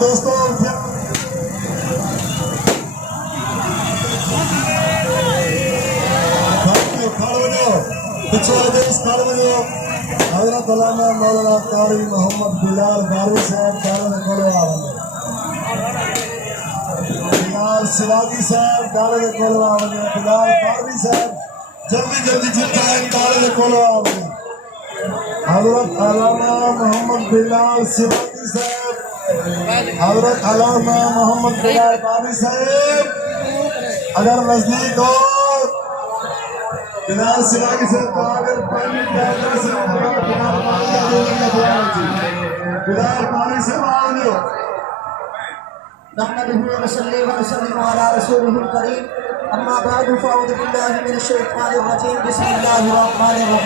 दोस्तों हजरत अल्लामा मौलाना कारी मोहम्मद बिलाल गारी साहब बिलाल सिरागी साहब डाले कोलो आवने बिलाल गारी साहब जल्दी जल्दी जिताएं डाले कोलो आवने हजरत अल्लामा मोहम्मद बिलाल सिरागी साहब हजरत अल्लामा मोहम्मद बिलाल गारी साहब अगर नजदीक हो बिलाल सिरागी साहब अगर पानी बिलाल पानी से मांग लो नहमदुहु व नसल्ली व नसल्लिमु अला रसूलिहिल करीम अम्मा बअद फ़अऊज़ु बिल्लाहि मिनश शैतानिर रजीम बिस्मिल्लाहिर रहमानिर रहीम।